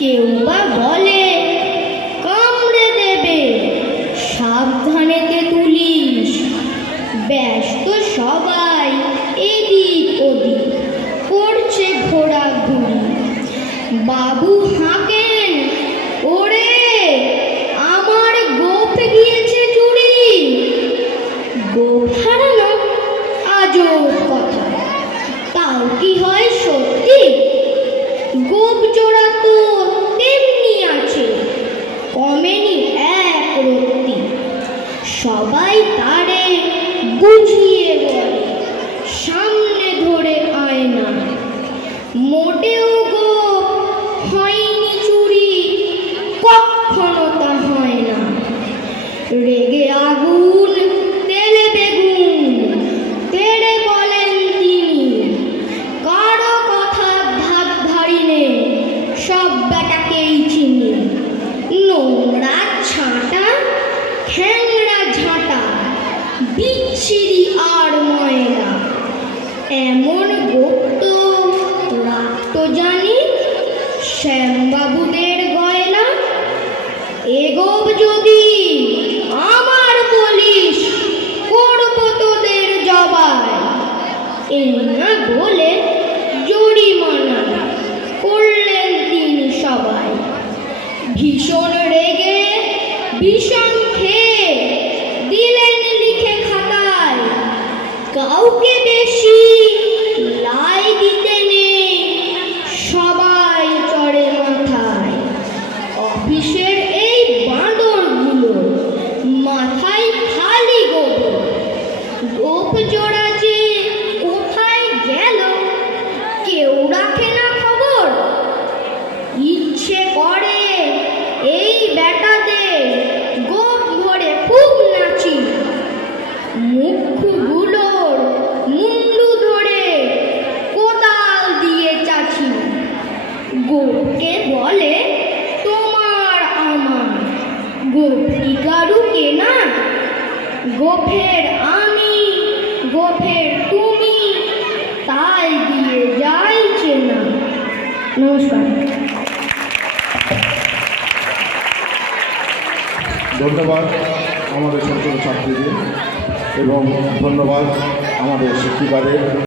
কেউ বা বলে কামড়ে দেবে, সাবধানেতে তুলিস। ব্যস্ত সবাই এদিক ওদিক করছে ঘোরাঘুরি। বাবু হাঁকেন, ওরে আমার গোপ গিয়েছে চুরি। গোপ হারানো আজব কথা, তাও কি হয় সত্যি? গোপ জোড়া তো তেমনি আছে, কমেনি এক রত্তি। সবাই তারে বুঝিয়ে বলে, সামনে ধরে আয়না। মোটেও গোপ হয়নি চুরি, কখনো তা হয় না। রেগে আগুন তেলে বেগুন, তেড়ে বলেন তিনি, কারো কথা ভাত ভারী নে, সব বেটাকেই চিনি। নোংরা ছাঁটা, খ্যাংরা ঝাঁটা, বিচ্ছিরি আর ময়লা, এমন গোপ তো রাখতো জানি শ্যামবাবুদের গয়না। এ গোপ যদি আমার বলিস, করবো তোদের জবাই। এই না বলে জরিমানা করলেন তিনি সবাই। ভীষণ রেগে ভীষণ খেয়ে দিলেন লিখে খাতায়, কাউকে বেশি লাই দিতে নেই, সবাই চড়ে মাথায়। অফিসের এই বাঁদরগুলো মাথায় খালি গোবর। গোপ জোড়া যে কোথায় গেল কেউ রাখে না খবর। ইচ্ছে করে এই বেটাদের গোপ ধরে খুব নাচি, মুখগুলোর মুন্ডু ধরে কোদাল দিয়ে চাচি। গোপকে বলে তোমার আমার, গোপ কি কারু কেনা? গোফের আমি, গোফের তুমি, তাই দিয়ে যাই চেনা। নমস্কার। ধন্যবাদ আমাদের ছোট ছোট ছাত্রীদের এবং ধন্যবাদ আমাদের শিক্ষিকাদের।